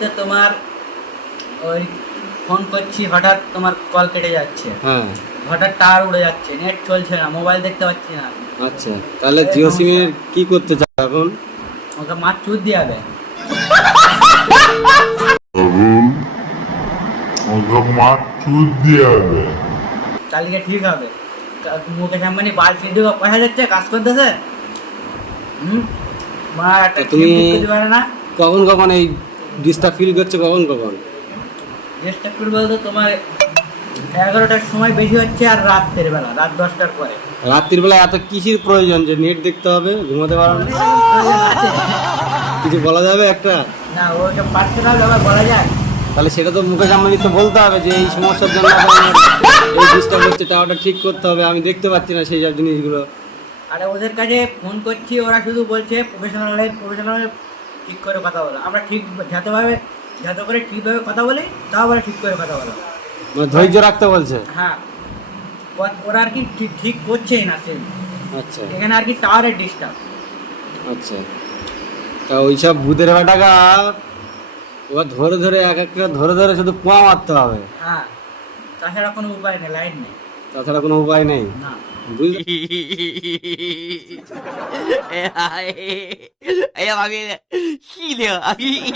তো তোমার ওই ফোন করছি, হঠাৎ তোমার কল কেটে যাচ্ছে, হ্যাঁ হঠাৎ টাওয়ার উড়ে যাচ্ছে, নেট চলছে না, মোবাইল দেখতে পাচ্ছি না। আচ্ছা, তাহলে এই জিও সমস্যা। সিমের কি করতে চাও এখন? ওকে মার চুদ দিয়ে যাবে। ওকে মার চুদ দিয়ে হবে। কালকে ঠিক হবে। মুকেশ আম্বানি বাল চিন্টু পয়সা যাচ্ছে, কাজ করতেছে। মা একটা তা তুমি তুমি করতে পারে না। কখন কখন এই ডিস্টার্ব ফিল করছো? কখন কখন? চেষ্টা করবো বলতো তোমার 11টার সময় বেশি হচ্ছে, আর রাতের বেলা রাত 10টার পরে। রাত্রির বেলা এত কিসের প্রয়োজন যে নেট দেখতে হবে? ঘুমাতে পারো না? প্রয়োজন আছে। কিছু বলা যাবে একটা? না, ওটা পার্সোনাল ব্যাপার বলা যায়। তাহলে সেটা তো মুকেশ আম্বানি তো বলতে হবে যে এই সমস্যার জন্য আমার এই ডিস্টার্ব হচ্ছে, টাওয়ারটা ঠিক করতে হবে, আমি দেখতে পাচ্ছি না সেই সব জিনিসগুলো। আরে ওদের কাছে ফোন করছি, ওরা শুধু বলছে প্রফেশনাল ঠিক করে কথা বলো। আমরা ঠিক যাতে করে ঠিকভাবে কথা বলি, তাও ওরা ঠিক করে কথা বলো। মানে ধৈর্য রাখতে বলছে। হ্যাঁ, ওরা আর কি ঠিক করছেই না সেই। আচ্ছা এখানে আর কি টাওয়ারের ডিস্টার্ব। আচ্ছা, তা ওইসব ভূতের বেটাকা ওরা ধরে ধরে এক একটা ধরে ধরে শুধু পোয়া মারতে হবে, হ্যাঁ, তাছাড়া কোনো উপায় নেই, লাইন নেই। তাছাড়া কোনো উপায় নেই। না, বুঝলে?哎呀妈逼的，细的啊！